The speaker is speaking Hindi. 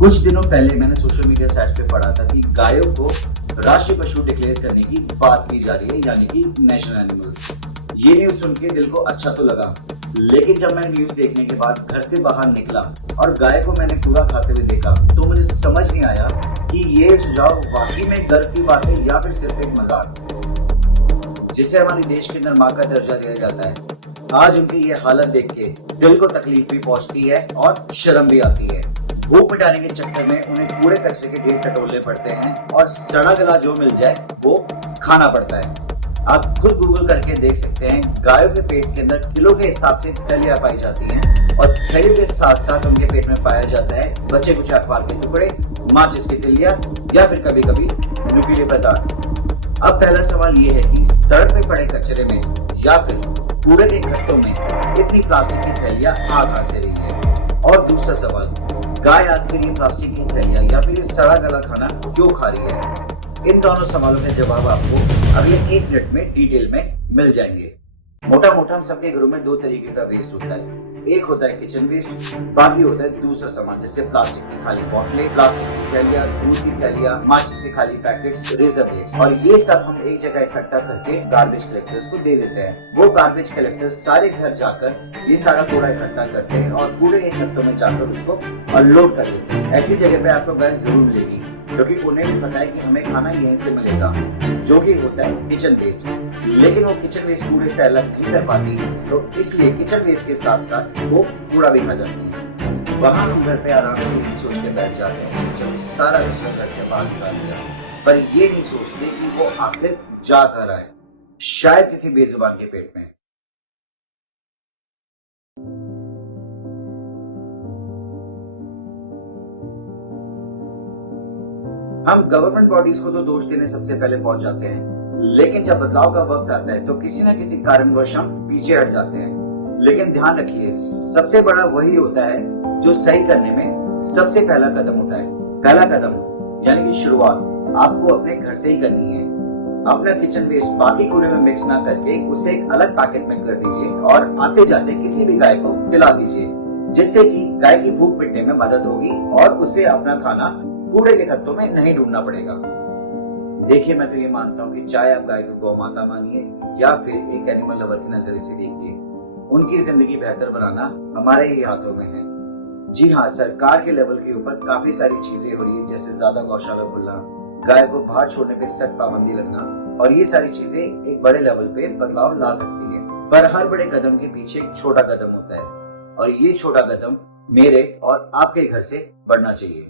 कुछ दिनों पहले मैंने सोशल मीडिया साइट्स पे पढ़ा था कि गायों को राष्ट्रीय पशु डिक्लेयर करने की बात की जा रही है, यानी कि नेशनल एनिमल। ये न्यूज सुन के दिल को अच्छा तो लगा, लेकिन जब मैं न्यूज देखने के बाद घर से बाहर निकला और गाय को मैंने कूड़ा खाते हुए देखा तो मुझे समझ नहीं आया कि ये सुझाव वाकई में गर्व की बात है या फिर सिर्फ एक मजाक, जिसे हमारे देश के अंदर माँ का दर्जा दिया जाता है। आज उनकी ये हालत देख के दिल को तकलीफ भी पहुंचती है और शर्म भी आती है। भूख मिटाने के चक्कर में उन्हें कूड़े कचरे के ढेर टटोलने पड़ते हैं और सड़ा गला जो मिल जाए वो खाना पड़ता है। आप खुद गूगल करके देख सकते हैं, गायों के पेट के अंदर किलो के हिसाब से थैलियां पाई जाती हैं और थैलियों के साथ साथ उनके पेट में पाया जाता है बचे कुछ अखबार के टुकड़े, माचिस की तिल्लियां या फिर कभी कभी नुकीले पदार्थ। अब पहला सवाल ये है कि सड़क पे पड़े कचरे में या फिर कूड़े के गत्तों में इतनी प्लास्टिक की थैलियां कहां से रही है। और दूसरा सवाल, गाय आखिर ये प्लास्टिक की थैलियां या फिर ये सड़ा गला खाना क्यों खा रही है? इन दोनों सवालों के जवाब आपको अगले 1 मिनट में डिटेल में मिल जाएंगे। मोटा मोटा हम सबके घरों में 2 तरीके का वेस्ट होता है। एक होता है किचन वेस्ट, बाकी होता है दूसरा सामान, जैसे प्लास्टिक की खाली बोतलें, प्लास्टिक की थैलियां, दूध की थैलियां, माचिस के खाली पैकेट्स, रेजर ब्लेड्स, और ये सब हम एक जगह इकट्ठा करके गार्बेज कलेक्टर्स को दे देते हैं। वो गार्बेज कलेक्टर्स सारे घर जाकर ये सारा कूड़ा इकट्ठा करते हैं और कूड़े के गत्तों में जाकर उसको अनलोड कर देते हैं। ऐसी जगह पे आपको गैस जरूर मिलेगी, क्योंकि उन्हें भी पता है कि हमें खाना यहीं से मिलेगा, जो कि होता है किचन वेस्ट। लेकिन वो किचन वेस्ट कूड़े से अलग नहीं कर पाती, तो इसलिए किचन वेस्ट के साथ साथ वो कूड़ा भी खा जाती है। वहां हम घर पे आराम से यही सोच के बैठ जाते हैं, चलो सारा कचरा घर से बाहर निकाल दिया, पर ये नहीं सोचते कि वो आखिर जा कर रहा है, शायद किसी बेजुबान के पेट में। हम गवर्नमेंट बॉडीज को तो दोष देने सबसे पहले पहुंच जाते हैं, लेकिन जब बदलाव का वक्त आता है तो किसी न किसी कारणवश हम पीछे हट जाते हैं। लेकिन ध्यान रखिए, सबसे बड़ा वही होता है जो सही करने में सबसे पहला कदम उठाए। पहला कदम यानी कि शुरुआत आपको अपने घर से ही करनी है। अपना किचन वेस्ट बाकी कूड़े में मिक्स ना करके उसे एक अलग पैकेट में कर दीजिए और आते जाते किसी भी गाय को खिला दीजिए, जिससे कि गाय की भूख मिटने में मदद होगी और उसे अपना खाना कूड़े के गत्तों में नहीं ढूंढना पड़ेगा। देखिए, मैं तो ये मानता हूँ कि चाहे आप गाय को गौ माता मानिए या फिर एक एनिमल लवर की नजर से देखिए, उनकी जिंदगी बेहतर बनाना हमारे ही हाथों में है। जी हाँ, सरकार के लेवल के ऊपर काफी सारी चीजें हो रही है, जैसे ज्यादा गौशाला खुलना, गाय को बाहर छोड़ने पे सख्त पाबंदी लगना, और ये सारी चीजें एक बड़े लेवल पे बदलाव ला सकती है। पर हर बड़े कदम के पीछे एक छोटा कदम होता है, और ये छोटा कदम मेरे और आपके घर से बढ़ना चाहिए।